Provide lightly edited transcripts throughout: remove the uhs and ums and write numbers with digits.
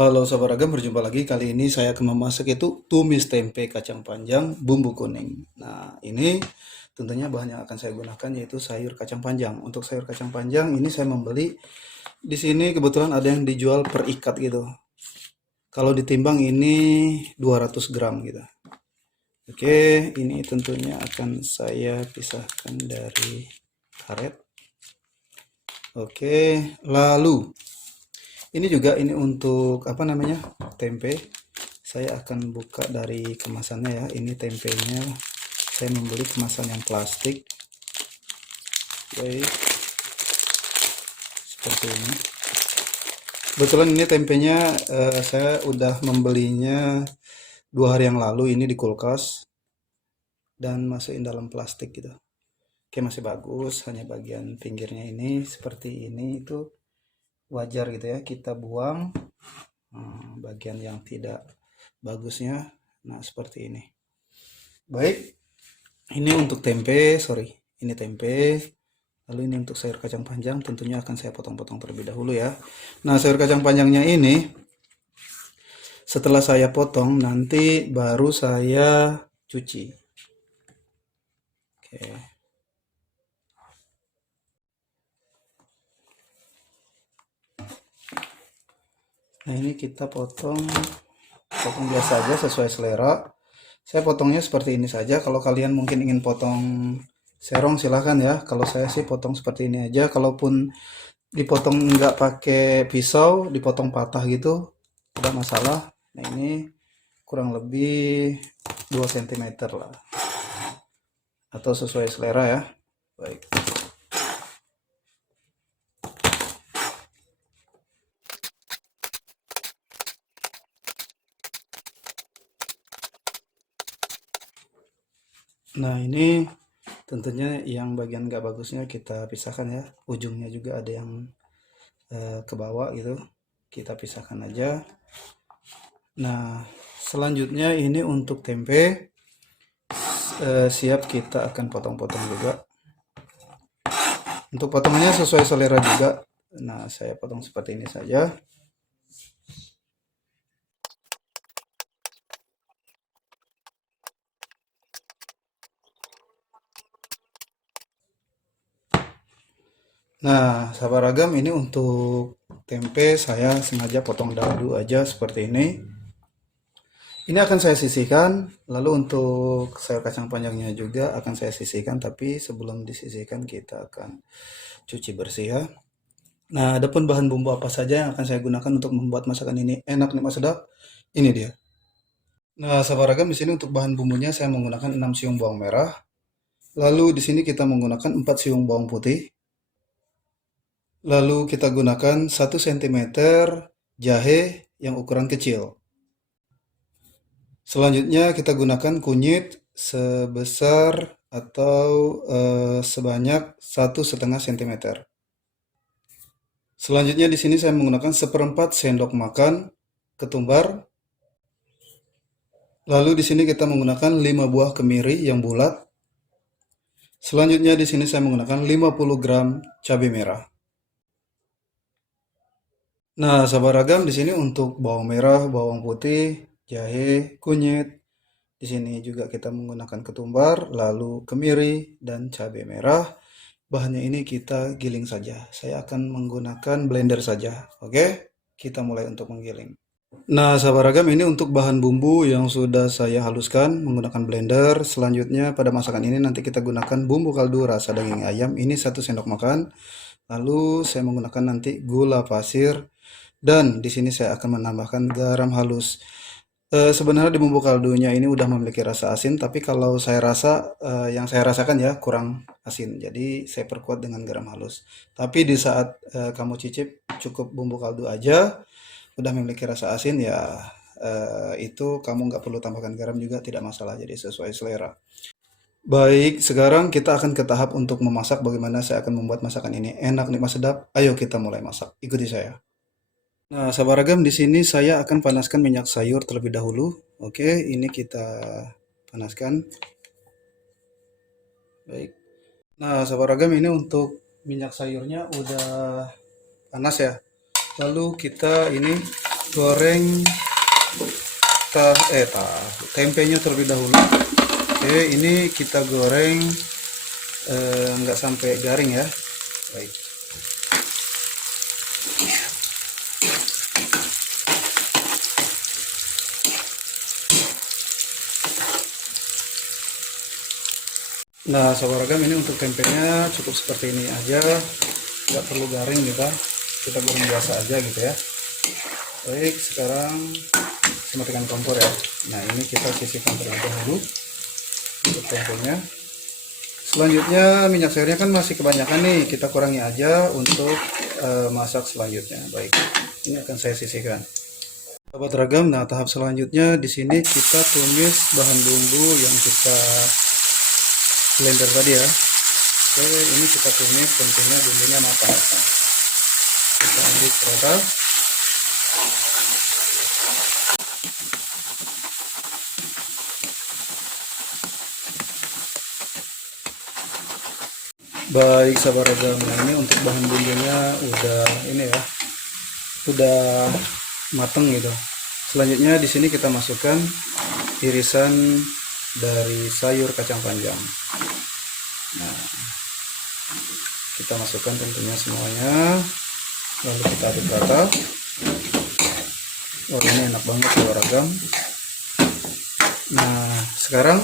Halo Sobat Ragam, berjumpa lagi. Kali ini saya akan memasak itu tumis tempe kacang panjang bumbu kuning. Nah, ini tentunya bahan yang akan saya gunakan yaitu sayur kacang panjang. Untuk sayur kacang panjang ini saya membeli di sini kebetulan ada yang dijual per ikat gitu. Kalau ditimbang ini 200 gram gitu. Oke, ini tentunya akan saya pisahkan dari karet. Oke, lalu ini juga ini untuk apa namanya? Tempe. Saya akan buka dari kemasannya ya. Ini tempenya. Saya membeli kemasan yang plastik. Baik, seperti ini. Kebetulan ini tempenya saya udah membelinya 2 hari yang lalu ini di kulkas dan masukin dalam plastik gitu. Oke, masih bagus, hanya bagian pinggirnya ini seperti ini itu wajar gitu ya. Kita buang bagian yang tidak bagusnya. Nah, seperti ini. Baik, ini untuk tempe, sorry. Ini tempe. Lalu ini untuk sayur kacang panjang, tentunya akan saya potong-potong terlebih dahulu ya. Nah, sayur kacang panjangnya ini, setelah saya potong, nanti baru saya cuci. Oke. Nah, ini kita potong, potong biasa aja sesuai selera. Saya potongnya seperti ini saja. Kalau kalian mungkin ingin potong serong silahkan ya. Kalau saya sih potong seperti ini aja. Kalaupun dipotong nggak pakai pisau, dipotong patah gitu, tidak masalah. Nah, ini kurang lebih 2 cm lah. Atau sesuai selera ya. Baik. Nah, ini tentunya yang bagian nggak bagusnya kita pisahkan ya. Ujungnya juga ada yang ke bawah gitu. Kita pisahkan aja. Nah, selanjutnya ini untuk tempe siap kita akan potong-potong juga. Untuk potongannya sesuai selera juga. Nah, saya potong seperti ini saja. Nah, sahabat ragam ini untuk tempe saya sengaja potong dadu aja seperti ini. Ini akan saya sisihkan, lalu untuk sayur kacang panjangnya juga akan saya sisihkan, tapi sebelum disisihkan kita akan cuci bersih ya. Nah, adapun bahan bumbu apa saja yang akan saya gunakan untuk membuat masakan ini enak nikmat sedap, ini dia. Nah, sahabat ragam di sini untuk bahan bumbunya saya menggunakan 6 siung bawang merah, lalu di sini kita menggunakan 4 siung bawang putih, lalu kita gunakan 1 cm jahe yang ukuran kecil. Selanjutnya kita gunakan kunyit sebesar atau sebanyak 1,5 cm. Selanjutnya di sini saya menggunakan 1/4 sendok makan ketumbar. Lalu di sini kita menggunakan 5 buah kemiri yang bulat. Selanjutnya di sini saya menggunakan 50 gram cabai merah. Nah, sahabat ragam di sini untuk bawang merah, bawang putih, jahe, kunyit. Di sini juga kita menggunakan ketumbar, lalu kemiri dan cabai merah. Bahannya ini kita giling saja. Saya akan menggunakan blender saja. Oke, kita mulai untuk menggiling. Nah, sahabat ragam ini untuk bahan bumbu yang sudah saya haluskan menggunakan blender. Selanjutnya pada masakan ini nanti kita gunakan bumbu kaldu rasa daging ayam. Ini 1 sendok makan. Lalu saya menggunakan nanti gula pasir dan di sini saya akan menambahkan garam halus. Sebenarnya di bumbu kaldunya ini udah memiliki rasa asin, tapi kalau saya rasa yang saya rasakan ya kurang asin. Jadi saya perkuat dengan garam halus. Tapi di saat kamu cicip cukup bumbu kaldu aja udah memiliki rasa asin ya itu kamu nggak perlu tambahkan garam juga tidak masalah. Jadi sesuai selera. Baik, sekarang kita akan ke tahap untuk memasak bagaimana saya akan membuat masakan ini enak nikmat sedap. Ayo kita mulai masak. Ikuti saya. Nah, sahabat ragam di sini saya akan panaskan minyak sayur terlebih dahulu. Oke, ini kita panaskan. Baik. Nah, sahabat ragam ini untuk minyak sayurnya udah panas ya. Lalu kita ini goreng tempenya terlebih dahulu. Oke, ini kita goreng nggak sampai garing ya. Baik. Nah, sahabat ragam, ini untuk tempenya cukup seperti ini aja, nggak perlu garing kita goreng biasa aja gitu ya. Baik, sekarang saya matikan kompor ya. Nah, ini kita sisihkan terlebih dahulu untuk tempenya. Selanjutnya minyak sayurnya kan masih kebanyakan nih, kita kurangi aja untuk masak selanjutnya. Baik, ini akan saya sisihkan. Sahabat ragam, nah tahap selanjutnya di sini kita tumis bahan bumbu yang kita blender tadi ya. Oke, ini kita tumis tentunya bumbunya matang. Kita aduk rata. Baik sahabat ragam, nah ini untuk bahan bumbunya udah ini ya, udah mateng gitu. Selanjutnya di sini kita masukkan irisan dari sayur kacang panjang. Nah, kita masukkan tentunya semuanya, lalu kita aduk rata. Oh, ini enak banget sahabat ragam. Nah, sekarang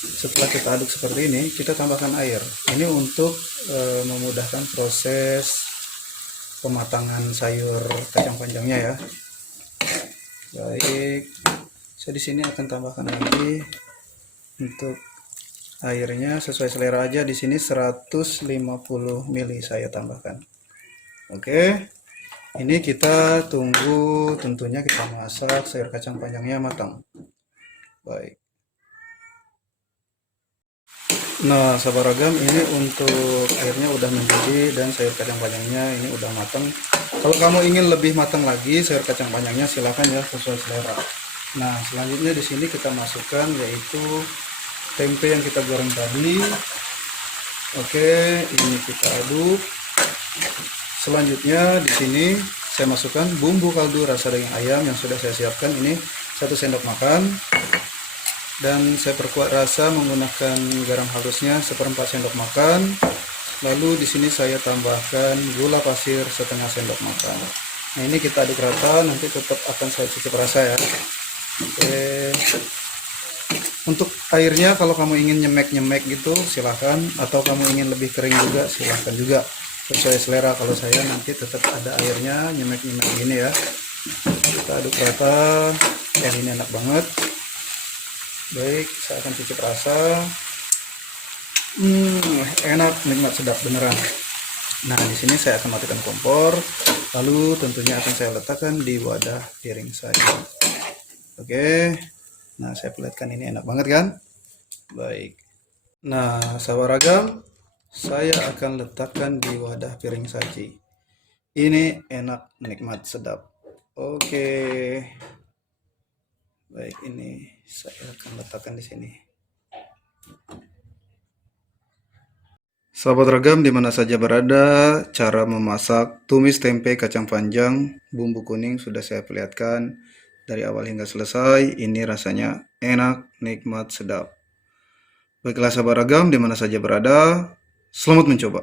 setelah kita aduk seperti ini, kita tambahkan air. Ini untuk memudahkan proses pematangan sayur kacang panjangnya ya. Baik, saya di sini akan tambahkan lagi untuk airnya sesuai selera aja. Di sini 150 ml saya tambahkan. Oke, ini kita tunggu, tentunya kita masak sayur kacang panjangnya matang. Baik. Nah, sahabat ragam, ini untuk airnya udah mendidih dan sayur kacang panjangnya ini udah matang. Kalau kamu ingin lebih matang lagi sayur kacang panjangnya, silahkan ya, sesuai selera. Nah, selanjutnya di sini kita masukkan yaitu tempe yang kita goreng tadi. Oke, ini kita aduk. Selanjutnya di sini saya masukkan bumbu kaldu rasa daging ayam yang sudah saya siapkan, ini 1 sendok makan. Dan saya perkuat rasa menggunakan garam halusnya 1/4 sendok makan. Lalu di sini saya tambahkan gula pasir 1/2 sendok makan. Nah, ini kita aduk rata, nanti tetap akan saya cicip rasa ya. Oke. Untuk airnya kalau kamu ingin nyemek-nyemek gitu silahkan, atau kamu ingin lebih kering juga silahkan juga, sesuai selera. Kalau saya nanti tetap ada airnya nyemek-nyemek gini ya. Kita aduk rata, dan ini enak banget. Baik, saya akan cicip rasa. Enak, nikmat, sedap beneran. Nah, di sini saya akan matikan kompor, lalu tentunya akan saya letakkan di wadah piring saya. Oke, nah saya perlihatkan, ini enak banget kan? Baik. Nah, sahabat ragam, saya akan letakkan di wadah piring saji. Ini enak, nikmat, sedap. Oke. Baik, ini saya akan letakkan di sini. Sahabat ragam, di mana saja berada, cara memasak tumis tempe kacang panjang bumbu kuning sudah saya perlihatkan dari awal hingga selesai. Ini rasanya enak, nikmat, sedap. Baiklah sahabat ragam, di mana saja berada, selamat mencoba.